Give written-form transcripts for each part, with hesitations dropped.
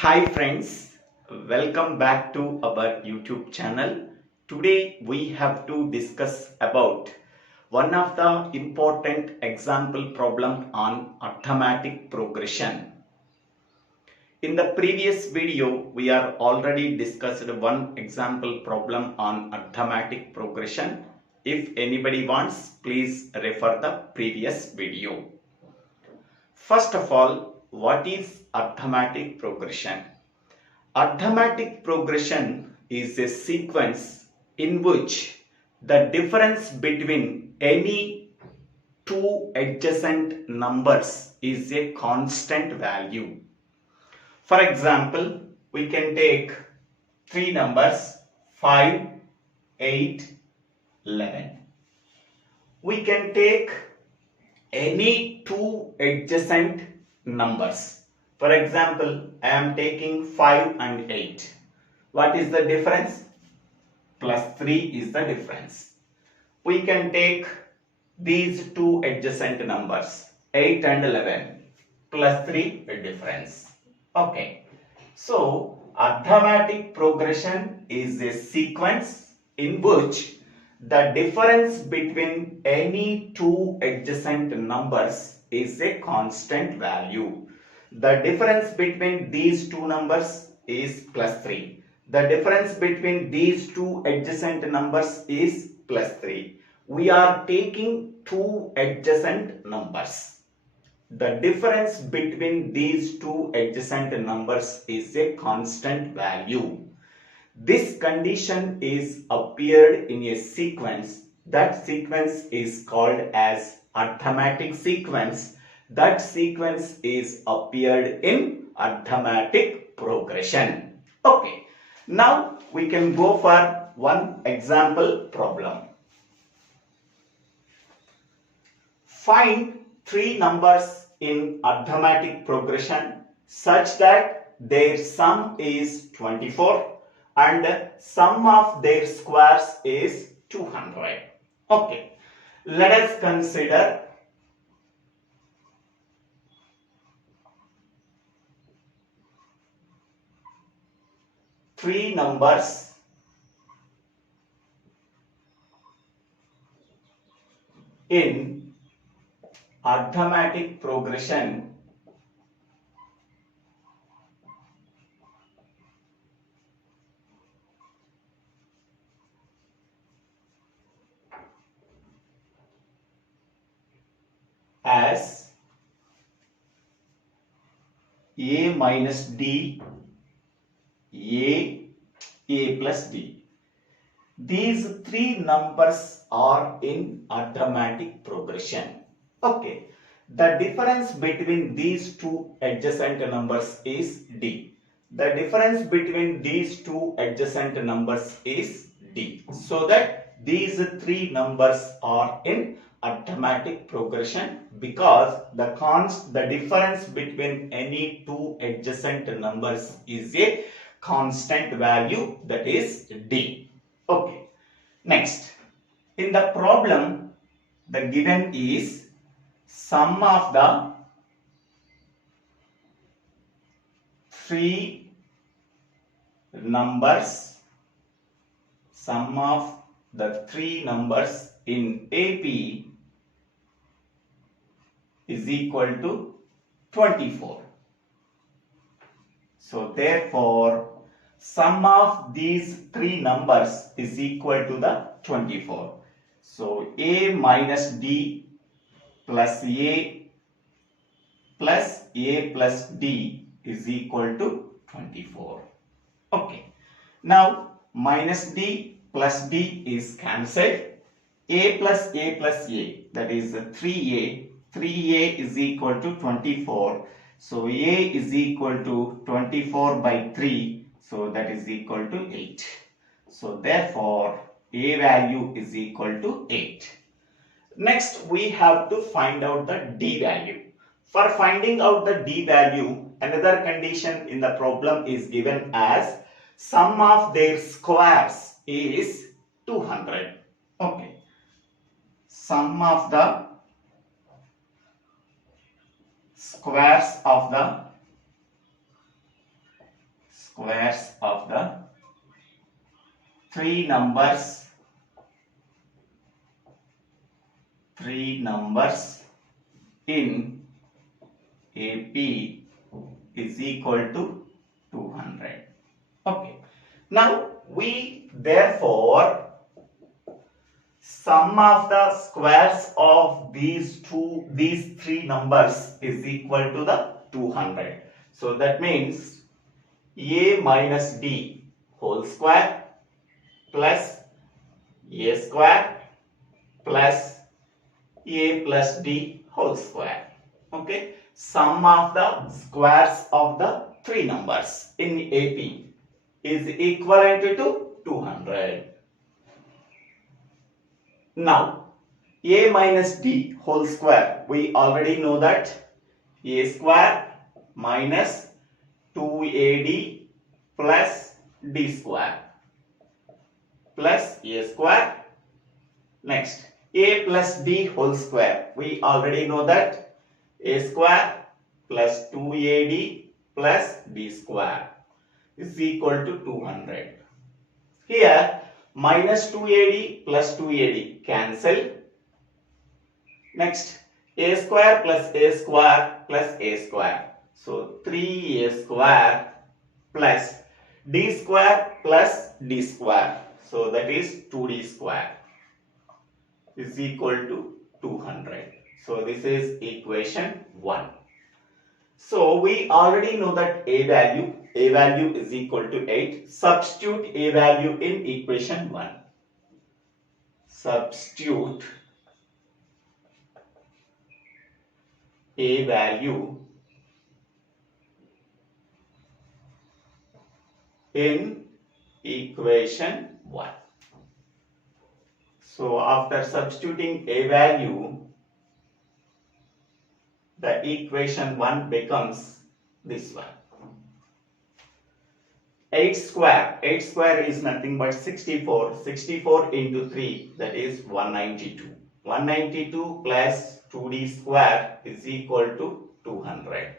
Hi friends, welcome back to our YouTube channel. Today we have to discuss about one of the important example problem on arithmetic progression. In the previous video, we are already discussed one example problem on arithmetic progression. If anybody wants, please refer the previous video. First of all, what is arithmetic progression? Arithmetic progression is a sequence in which the difference between any two adjacent numbers is a constant value. For example, we can take three numbers 5, 8, 11. We can take any two adjacent numbers. For example, I am taking 5 and 8. What is the difference? Plus 3 is the difference. We can take these two adjacent numbers 8 and 11. Plus 3 a difference. Okay. So, arithmetic progression is a sequence in which the difference between any two adjacent numbers is a constant value. The difference between these two numbers is plus 3. The difference between these two adjacent numbers is plus 3. We are taking two adjacent numbers. The difference between these two adjacent numbers is a constant value. This condition is appeared in a sequence. That sequence is called as arithmetic sequence. That sequence is appeared in arithmetic progression. Okay. Now we can go for one example problem. Find three numbers in arithmetic progression such that their sum is 24 and sum of their squares is 200. Okay. Let us consider three numbers in arithmetic progression as a minus d, a plus d. These three numbers are in arithmetic progression. Okay. The difference between these two adjacent numbers is d. The difference between these two adjacent numbers is d. So that these three numbers are in arithmetic progression because the difference between any two adjacent numbers is a constant value, that is d. Okay. Next, in the problem, the given is sum of the three numbers, sum of the three numbers in AP is equal to 24. So therefore, sum of these three numbers is equal to the 24. So a minus d plus a plus d is equal to 24. Okay. Now minus d plus d is cancelled. A plus a, that is 3a. 3a is equal to 24. So a is equal to 24 by 3. So that is equal to 8. So therefore a value is equal to 8. Next we have to find out the d value. For finding out the d value, another condition in the problem is given as sum of their squares is 200. Okay. Sum of the squares of the squares of the three numbers in AP is equal to 200. Okay. Now we therefore sum of the squares of these three numbers is equal to the 200. So that means a minus b whole square plus a square plus a plus d whole square. Okay. Sum of the squares of the three numbers in AP is equivalent to 200. Now, a minus b whole square, we already know that a square minus 2ad plus d square plus a square. Next, a plus b whole square, we already know that a square plus 2ad plus b square is equal to 200. Here, minus 2ad plus 2ad cancel. Next, a square plus a square plus a square. So, 3a square plus d square plus d square. So, that is 2d square is equal to 200. So, this is equation 1. So, we already know that a value is equal to 8. Substitute a value in equation 1. Substitute a value in equation 1. So, after substituting a value, the equation 1 becomes this one. 8 square is nothing but 64. 64 into 3, that is 192. 192 plus 2d square is equal to 200.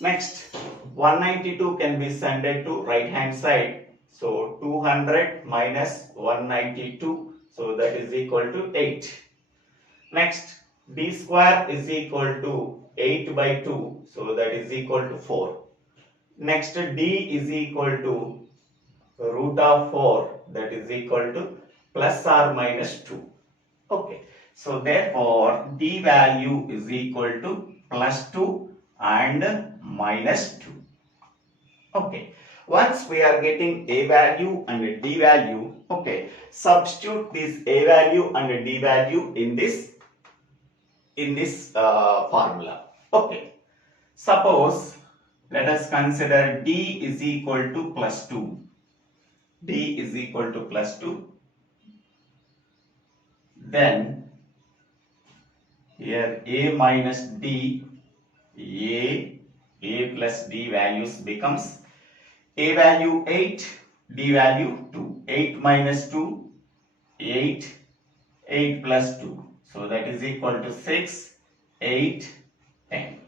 Next, 192 can be sent to right hand side. So 200 minus 192, so that is equal to 8. Next, d square is equal to 8 by 2, so that is equal to 4. Next, d is equal to root of 4, that is equal to plus or minus 2. Okay, so therefore d value is equal to plus 2 and minus 2. Okay, once we are getting a value and d value, okay, substitute this a value and d value in this formula. Okay, suppose let us consider d is equal to plus 2. D is equal to plus 2. Then here a minus d, a plus d values becomes a value 8, d value 2. 8 minus 2, 8, 8 plus 2. So that is equal to 6, 8, 10.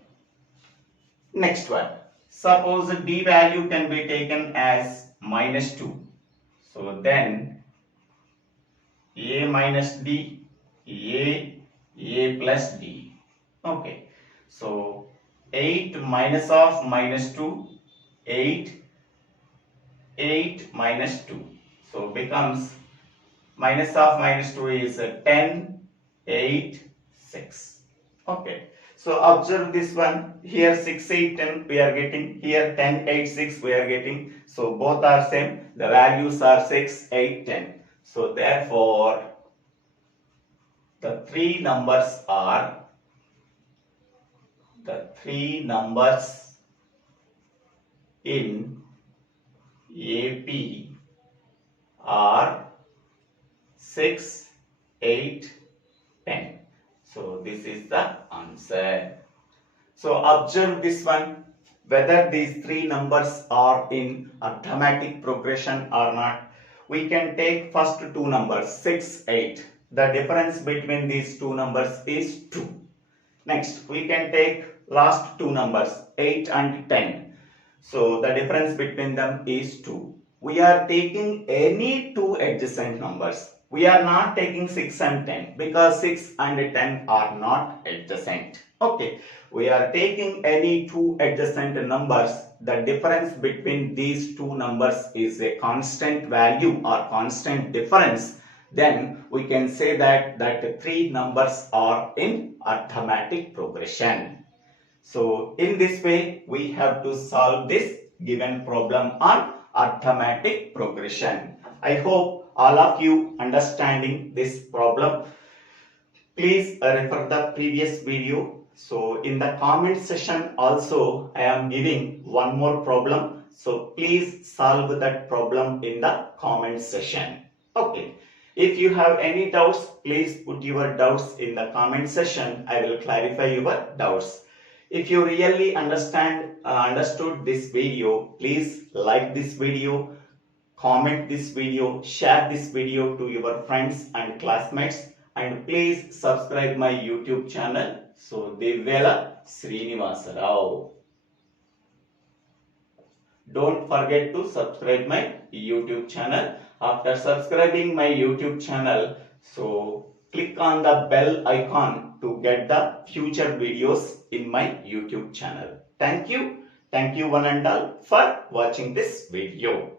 Next one. Suppose d value can be taken as minus 2. So then a minus d, a plus d. Okay. So 8 minus of minus 2, 8, 8 minus 2. So becomes minus of minus 2 is 10, 8, 6. Okay. So observe this one. Here 6, 8, 10 we are getting. Here 10, 8, 6 we are getting. So both are same. The values are 6, 8, 10. So therefore the three numbers in AP are 6, 8, 10. So this is the answer. So observe this one, whether these three numbers are in arithmetic progression or not. We can take first two numbers 6, 8. The difference between these two numbers is 2. Next, we can take last two numbers 8 and 10. So the difference between them is 2. We are taking any two adjacent numbers. We are not taking 6 and 10 because 6 and 10 are not adjacent. Okay, we are taking any two adjacent numbers. The difference between these two numbers is a constant value or constant difference. Then we can say that three numbers are in arithmetic progression. So in this way, we have to solve this given problem on arithmetic progression. I hope all of you understanding this problem. Please refer the previous video. So in the comment section also I am giving one more problem. So please solve that problem in the comment section. Okay. If you have any doubts, please put your doubts in the comment section. I will clarify your doubts. If you really understood this video, please like this video, comment this video, share this video to your friends and classmates, and please subscribe my YouTube channel. So Divvela Srinivasa. Don't forget to subscribe my YouTube channel. After subscribing my YouTube channel, so click on the bell icon to get the future videos in my YouTube channel. Thank you. Thank you one and all for watching this video.